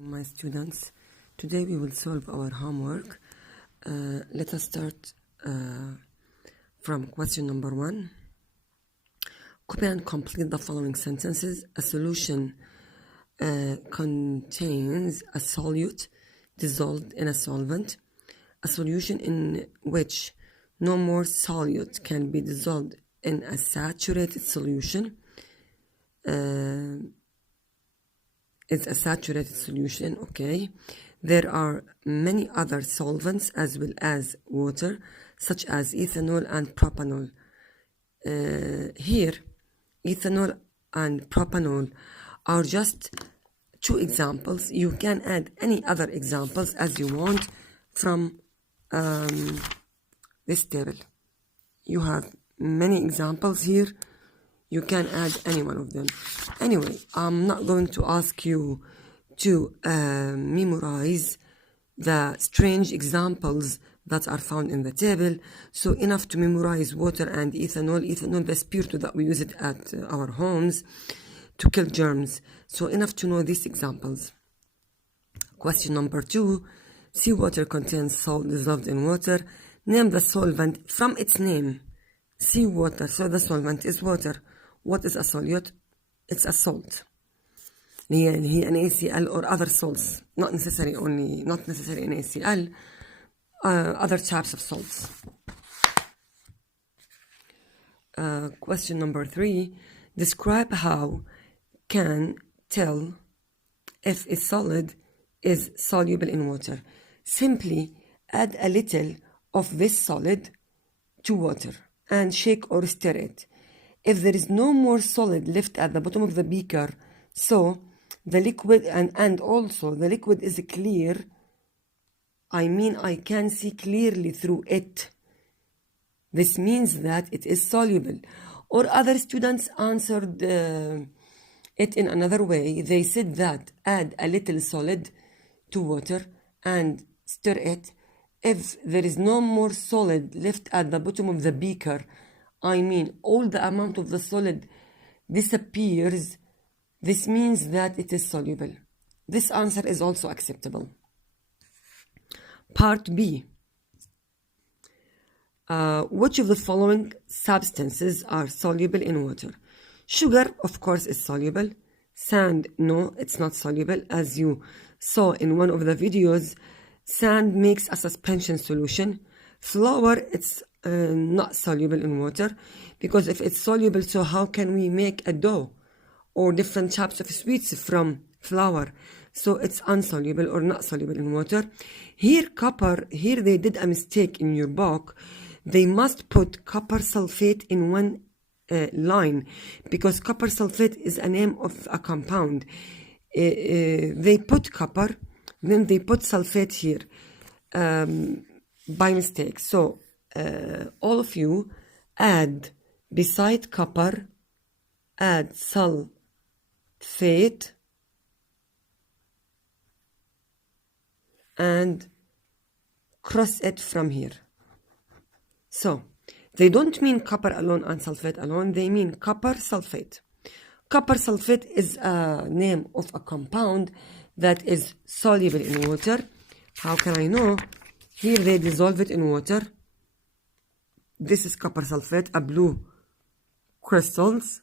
My students, today we will solve our homework. Let us start from question number 1. Copy and complete the following sentences. A solution contains a solute dissolved in a solvent. A solution in which no more solute can be dissolved in a saturated solution. It's a saturated solution, okay. There are many other solvents as well as water, such as ethanol and propanol. Here, ethanol and propanol are just two examples. You can add any other examples as you want from this table. You have many examples here. You can add any one of them. Anyway, I'm not going to ask you to memorize the strange examples that are found in the table. So enough to memorize water and ethanol. Ethanol, the spirito that we use it at our homes to kill germs. So enough to know these examples. Question number 2. Seawater contains salt dissolved in water. Name the solvent from its name. Seawater, so the solvent is water. What is a solute? It's a salt. هي NaCl or other salts, not necessarily NaCl, other types of salts. Question number 3. Describe how can tell if a solid is soluble in water. Simply add a little of this solid to water and shake or stir it. If there is no more solid left at the bottom of the beaker, so the liquid and also the liquid is clear, I can see clearly through it. This means that it is soluble. Or other students answered it in another way. They said that add a little solid to water and stir it. If there is no more solid left at the bottom of the beaker, all the amount of the solid disappears. This means that it is soluble. This answer is also acceptable. Part B. Which of the following substances are soluble in water? Sugar, of course, is soluble. Sand, no, it's not soluble. As you saw in one of the videos, sand makes a suspension solution. Flour, it's not soluble in water, because if it's soluble, so how can we make a dough or different types of sweets from flour? So it's insoluble or not soluble in water. Here copper, here they did a mistake in your book. They must put copper sulfate in one line, because copper sulfate is a name of a compound. They put copper, then they put sulfate here by mistake. So all of you add, beside copper, add sulfate and cross it from here. So they don't mean copper alone and sulfate alone, they mean copper sulfate. Copper sulfate is a name of a compound that is soluble in water. How can I know? Here they dissolve it in water. This is copper sulfate, a blue crystals.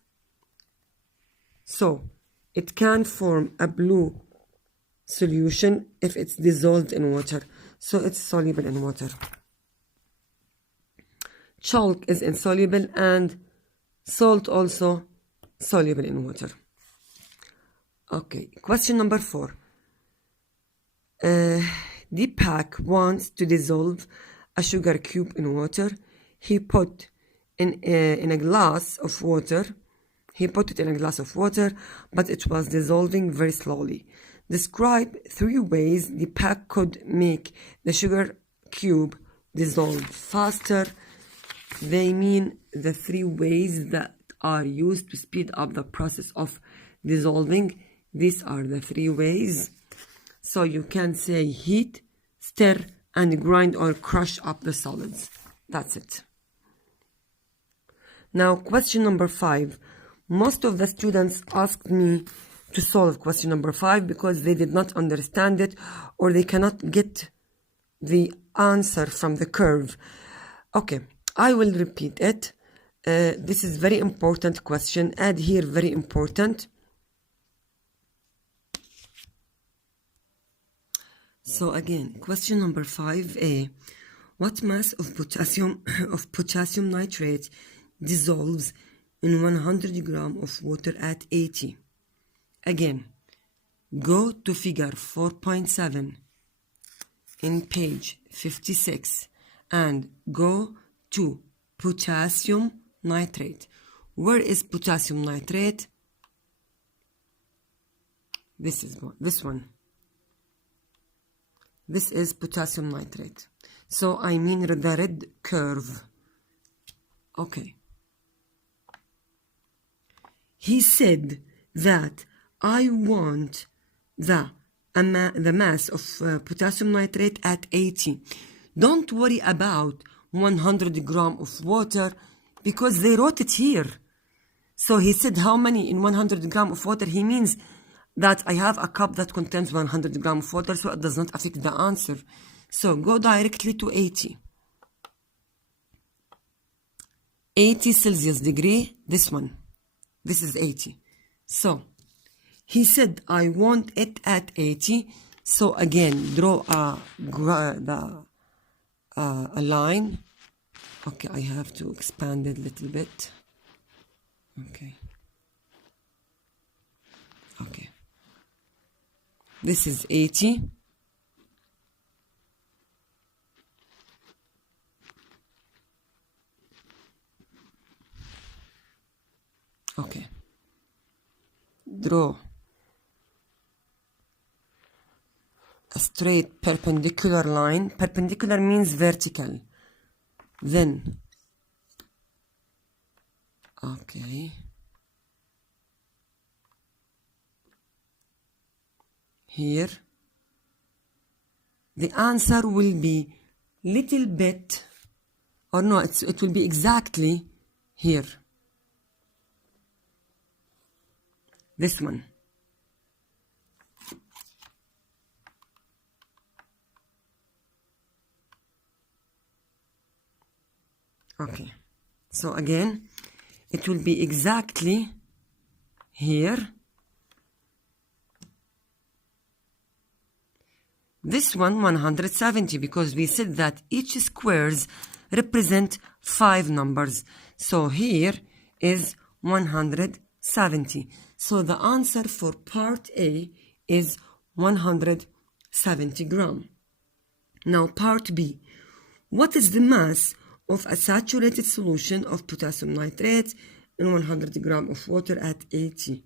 So it can form a blue solution if it's dissolved in water. So it's soluble in water. Chalk is insoluble, and salt also soluble in water. Okay, question number 4. Deepak wants to dissolve a sugar cube in water. He put in a glass of water. He put it in a glass of water, but it was dissolving very slowly. Describe 3 ways Deepak could make the sugar cube dissolve faster. They mean the 3 ways that are used to speed up the process of dissolving. These are the 3 ways. So you can say heat, stir, and grind or crush up the solids. That's it. Now, question number 5. Most of the students asked me to solve question number 5 because they did not understand it or they cannot get the answer from the curve. Okay, I will repeat it. This is very important question. Add here very important. So again, question number 5a. What mass of potassium nitrate dissolves in 100 grams of water at 80? Again, go to figure 4.7 in page 56 and go to potassium nitrate. Where is potassium nitrate? This one. This is potassium nitrate. So I mean the red curve. Okay. He said that I want the mass of potassium nitrate at 80. Don't worry about 100 grams of water because they wrote it here. So he said how many in 100 grams of water? He means that I have a cup that contains 100 grams of water, so it does not affect the answer. So go directly to 80. 80 Celsius degree, this one. This is 80. So he said I want it at 80. So again, draw a line. Okay, I have to expand it a little bit. Okay. Okay. This is 80. Okay. Draw a straight perpendicular line. Perpendicular means vertical. Then, okay. Here, the answer will be little bit, or no, it will be exactly here. This one. Okay. So again, it will be exactly here. This one 170 because we said that each squares represent 5 numbers. So here is 170. So the answer for part A is 170 grams. Now part B. What is the mass of a saturated solution of potassium nitrate in 100 grams of water at 80?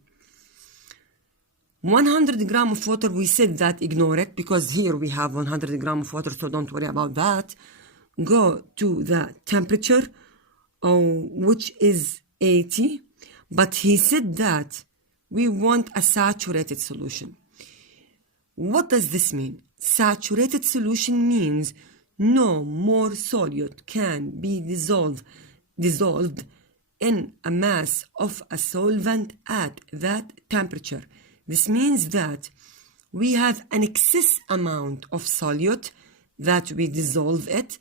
100 grams of water, we said that ignore it because here we have 100 grams of water, so don't worry about that. Go to the temperature, which is 80, but he said that we want a saturated solution. What does this mean? Saturated solution means no more solute can be dissolved in a mass of a solvent at that temperature. This means that we have an excess amount of solute that we dissolve it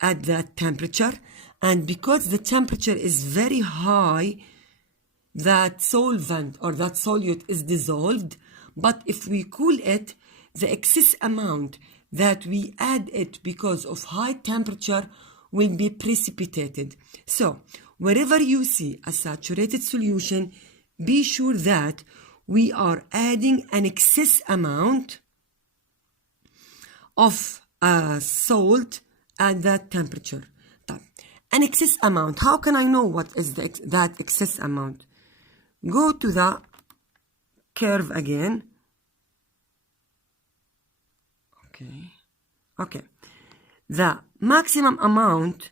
at that temperature, and because the temperature is very high, that solvent or that solute is dissolved, but if we cool it, the excess amount that we add it because of high temperature will be precipitated. So wherever you see a saturated solution, be sure that we are adding an excess amount of salt at that temperature. An excess amount, how can I know what is that excess amount? Go to the curve again. Okay. The maximum amount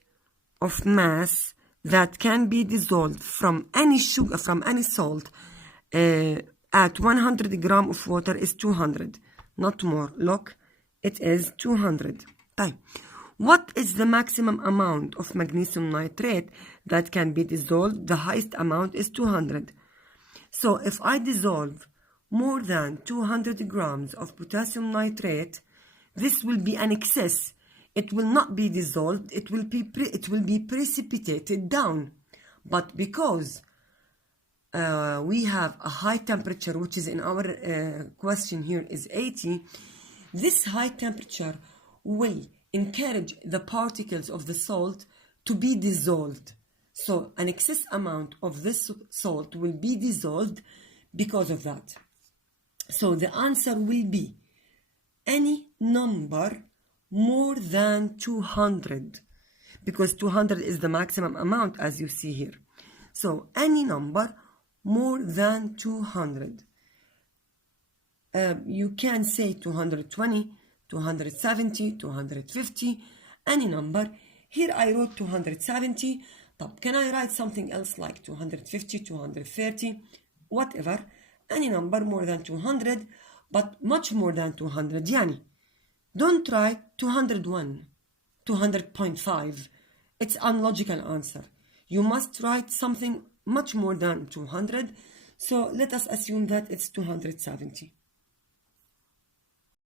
of mass that can be dissolved from any sugar, from any salt, at 100 grams of water is 200, not more. Look, it is 200. What is the maximum amount of magnesium nitrate that can be dissolved? The highest amount is 200. So if I dissolve more than 200 grams of potassium nitrate, this will be an excess. It will not be dissolved, it will be precipitated down. But because we have a high temperature, which is in our question here is 80, this high temperature will encourage the particles of the salt to be dissolved. So an excess amount of this salt will be dissolved because of that. So the answer will be any number more than 200, because 200 is the maximum amount as you see here. So any number more than 200. You can say 220, 270, 250, any number. Here I wrote 270. Can I write something else like 250, 230, whatever? Any number more than 200, but much more than 200. Yani, don't write 201, 200.5. It's unlogical answer. You must write something much more than 200. So let us assume that it's 270.